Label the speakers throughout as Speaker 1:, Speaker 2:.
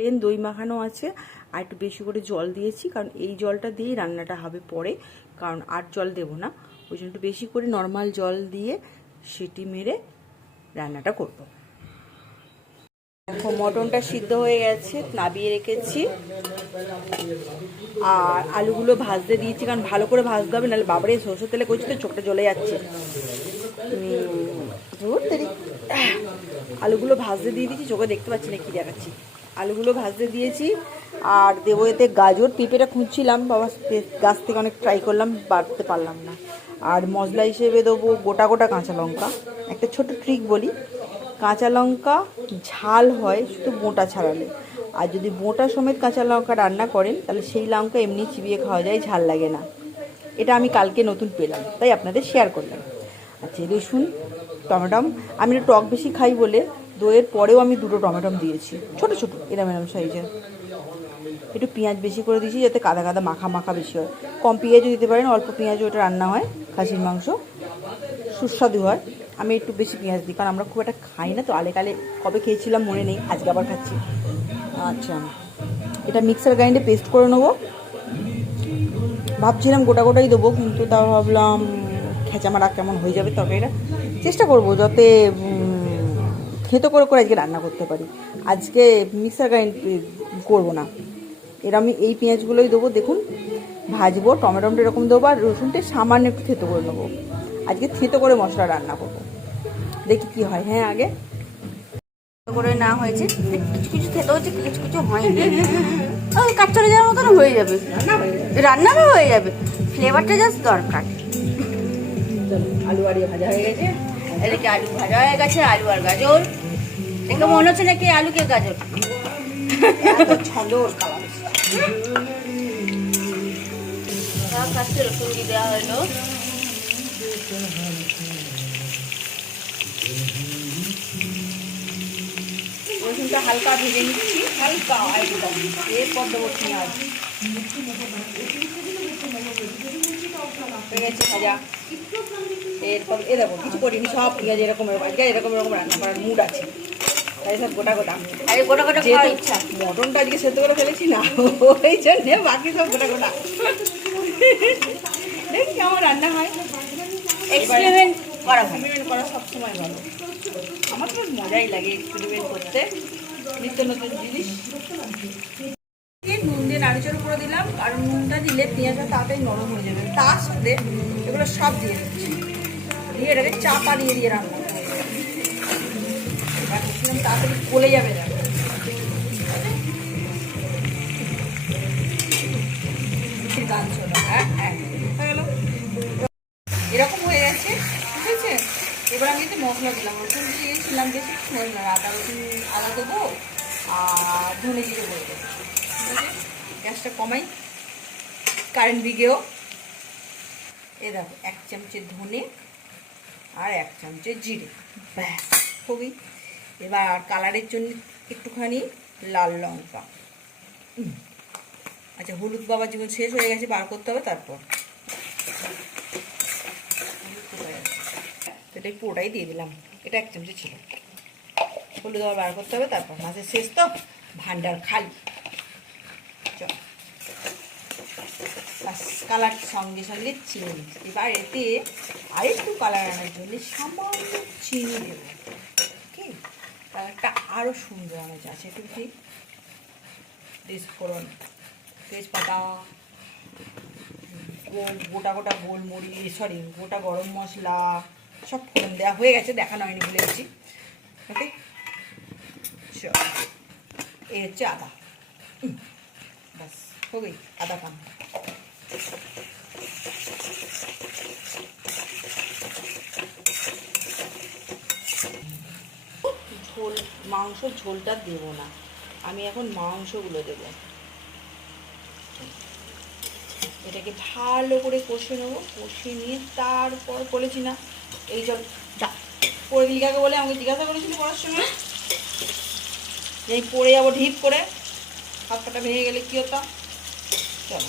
Speaker 1: Plane দই মাখানো আছে। আর একটু বেশি করে জল দিয়েছি, কারণ এই জলটা দিয়েই রান্নাটা হবে পরে। কারণ আর জল দেবো না। ওই জন্য একটু বেশি করে নর্মাল জল দিয়ে সিটি মেরে রান্নাটা করব। মটনটা সিদ্ধ হয়ে গেছে, নাবিয়ে রেখেছি। আর আলুগুলো ভাজতে দিয়েছি, কারণ ভালো করে ভাজতে হবে, নাহলে বাবারে সরষের তেলে করছি তো চোখটা জ্বলে যাচ্ছে। আলুগুলো ভাজতে দিয়ে দিয়েছি, চোখে দেখতে পাচ্ছি না, কি দেখাচ্ছি। আলুগুলো ভাজতে দিয়েছি। আর দেবো এতে গাজর। পেঁপেটা খুঁজছিলাম, বাবা গাছ থেকে অনেক ট্রাই করলাম, বাড়তে পারলাম না। আর মশলা হিসেবে দেবো গোটা গোটা কাঁচা লঙ্কা। একটা ছোট ট্রিক বলি, কাঁচা লঙ্কা ঝাল হয় শুধু বোঁটা ছাড়ালে। আর যদি বোঁটা সমেত কাঁচা লঙ্কা রান্না করেন, তাহলে সেই লঙ্কা এমনি চিবিয়ে খাওয়া যায়, ঝাল লাগে না। এটা আমি কালকে নতুন পেলাম, তাই আপনাদের শেয়ার করলাম। আচ্ছা রসুন, টমেটম, আমি টক বেশি খাই বলে দইয়ের পরেও আমি দুটো টমেটম দিয়েছি। ছোট ছোট, এরম এরম সাইজের। একটু পেঁয়াজ বেশি করে দিয়েছি যাতে কাদা কাদা, মাখা মাখা বেশি হয়। কম পেঁয়াজও দিতে পারেন, অল্প পেঁয়াজও ওটা রান্না হয়, খাসির মাংস। সুস্বাদু হয়। আমি একটু বেশি পেঁয়াজ দিই, কারণ আমরা খুব একটা খাই না, তো আলে কালে কবে খেয়েছিলাম মনে নেই, আজকে আবার খাচ্ছি। আচ্ছা এটা মিক্সার গ্রাইন্ডে পেস্ট করে নেব। ভাবছিলাম গোটা গোটাই দেবো, কিন্তু তাও ভাবলাম খেঁচামারা কেমন হয়ে যাবে তরকারিটা। চেষ্টা করব যাতে খেতো করে করে আজকে রান্না করতে পারি। আজকে মিক্সার গ্রাইন্ড করব না। এর আমি এই পেঁয়াজগুলোই দেবো, দেখুন। ভাজবো টমেটোটা এরকম দেবো, আর রসুনটা সামান্য একটু থেতো করে নেব। আজকে থেতো করে মশলা রান্না করব। দেখি কি হয়। হ্যাঁ আগে
Speaker 2: করে না হয়েছে। কিছু কিছু খেতে হচ্ছে, কিছু কিছু হয়নি। ওই যাওয়ার মতন হয়ে যাবে। রান্নাও হয়ে যাবে। ফ্লেভারটা জাস্ট দরকার।
Speaker 1: আলু আড়িয়ে ভাজা হয়ে গেছে।
Speaker 2: এদিকে আলু ভাজা হয়ে গেছে আলু আর গাজর। দেখে মনে হচ্ছে নাকি আলু কে গাজর? ফার্স্টে রসুন দিয়ে দেওয়া হলো।
Speaker 1: রসুনটা হালকা ভেজে নিচ্ছি। হালকা এরপর দেবো পেঁয়াজ। হয়ে গেছে ভাজা। এরপর এ দেবো কিছু করিনি সব পেঁয়াজ এরকম এরকম আজকে এরকম এরকম রান্না করার মুড আছে। তাই সব গোটা গোটা।
Speaker 2: আরে গোটা গোটা খাওয়ার ইচ্ছা।
Speaker 1: মটনটা আজকে সেদ্ধ করে ফেলেছি না ওই জন্যে বাকি সব গোটা গোটা। দেখি কেমন রান্না হয়।
Speaker 2: এক্সপেরিমেন্ট করা
Speaker 1: এক্সপেরিমেন্ট করা সবসময় ভালো। আমার তো মজাই লাগে এক্সপেরিমেন্ট করতে। নিত্য নতুন জিনিস। নুন দিয়ে নাড়িচাড়ু করে দিলাম কারণ নুনটা দিলে পেঁয়াজটা তাড়াতাড়ি নরম হয়ে যাবে। তার সাথে এগুলো সব দিয়ে দিচ্ছি। দিয়ে এটাকে চাপা দিয়ে দিয়ে রান্না। তাড়াতাড়ি গলে যাবে না গান হ্যাঁ হ্যাঁ এরকম হয়ে গেছে, ঠিক আছে? এবার আমি এতে মশলা দিলাম। রসুন দিয়েছিলাম না আদা রসুন, আদা দেবো আর ধনে জিরে বলে দেবো। ঠিক আছে? গ্যাসটা কমাই। কারেন্ট দিকেও। এ দেখো, এক চামচের ধনে আর এক চামচের জিরে। ব্যাস, খুবই। এবার কালারের জন্য একটুখানি লাল লঙ্কা। আচ্ছা হলুদ বাবা জীবন শেষ হয়ে গেছে, বার করতে হবে তারপর। এটা পুরোটাই দিয়ে দিলাম। এটা এক চামচে ছিল। হলুদ আবার বার করতে হবে তারপর। মাছের শেষ তো? ভান্ডার খালি। বাস কালার সঙ্গে সঙ্গে চিনি এবার এতে আরেকটু কালার আনার জন্য সামান্য চিনি দেবো। ওকে? কালারটা আরও সুন্দর আমার আছে। একটু কি বিস্ফোরণ তেজপাতা গোটা গোটা গোলমরিচ সরি গোটা গরম মশলা, সব ফোড়ন দেওয়া হয়ে গেছে, দেখানো হয়নি ভুলে গেছি ওকে? চল এই হচ্ছে আদা। ব্যাস হবে আদা কাম ঝোল, মাংস ঝোলটা দেবো না। আমি এখন মাংসগুলো দেবো। এটাকে ভালো করে কষে নেব। কষে নিয়ে তারপর বলেছি না, এই যা পড়ে গেলি বলে? আমাকে জিজ্ঞাসা করেছিলি পড়ার সময়? আমি পড়ে যাব ঢিপ করে, হাত পাটা ভেঙে গেলে কী হতো? চলো।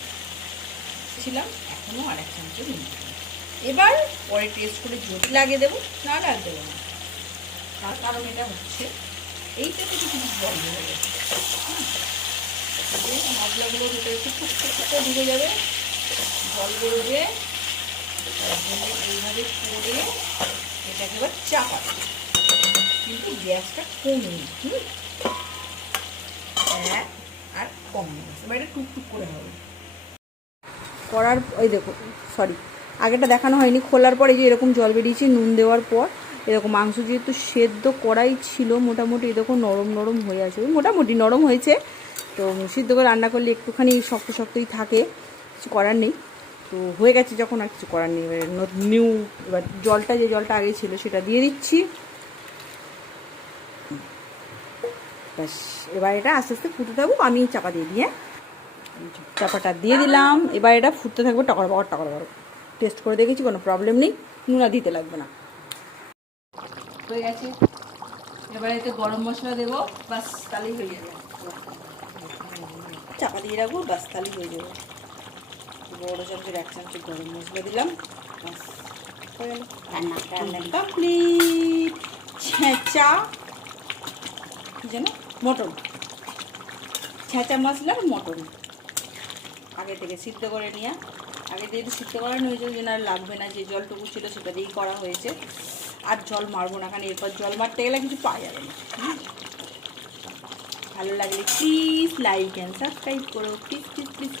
Speaker 1: ছিলাম এখনও আর এক চামচ নুন এবার পরে টেস্ট করে যদি লাগিয়ে দেবো, না আর দেবো না। তার কারণ এটা হচ্ছে, এইটা কিছু জল বেরোবে হুম। দিয়ে মশলাগুলো ভিতরে একটু টুক টুক ঢুকে যাবে। জল বেরোবে এইভাবে করে এটাকে এবার চাপা কিন্তু গ্যাসটা কমিয়ে হুম। এক আর কম এবার এটা টুকটুক করে হবে। করার ওই দেখো সরি আগেটা দেখানো হয়নি, খোলার পর এই যে এরকম জল বেরিয়েছে, নুন দেওয়ার পর, এরকম মাংস যেহেতু সেদ্ধ করাই ছিল, মোটামুটি এরকম নরম নরম হয়ে আছে, মোটামুটি নরম হয়েছে, তো সিদ্ধ করে রান্না করলে একটুখানি শক্ত শক্তই থাকে, কিছু করার নেই, তো হয়ে গেছে যখন আর কিছু করার নেই, এবার নিউ এবার জলটা যে জলটা আগে ছিল সেটা দিয়ে দিচ্ছি। ব্যাস, এবার এটা আস্তে আস্তে ফুটে থাকব আমি চাপা দিয়ে দিই হ্যাঁ? চাপাটা দিয়ে দিলাম, এবার এটা ফুটতে থাকবে টকর বকর টকর বকর। টেস্ট করে দেখেছি, কোনো প্রবলেম নেই, নুনা দিতে লাগবে না। হয়ে গেছে। এবার এতে গরম মশলা দেবো, বাস তাহলেই হয়ে যাবে। চাপা দিয়ে রাখব, বাস তাহলেই হয়ে যাবে। বড় চামচের এক চামচ গরম মশলা দিলাম, বাস
Speaker 2: রান্না
Speaker 1: রান্না কমপ্লিট ছেঁচা, কি যেন, মটন। ছেঁচা মশলার মটন। আগে থেকে সিদ্ধ করে নিয়ে, আগে যেহেতু সিদ্ধ করানো হয়েছে ওই জন্য আর লাগবে না, যে জলটুকু ছিল সেটা দিয়েই করা হয়েছে। আর জল মারবো না, কারণ এরপর জল মারতে গেলে কিছু পাওয়া যাবে না? ভালো লাগলে প্লিজ লাইক অ্যান্ড সাবস্ক্রাইব করো প্লিজ প্লিজ প্লিজ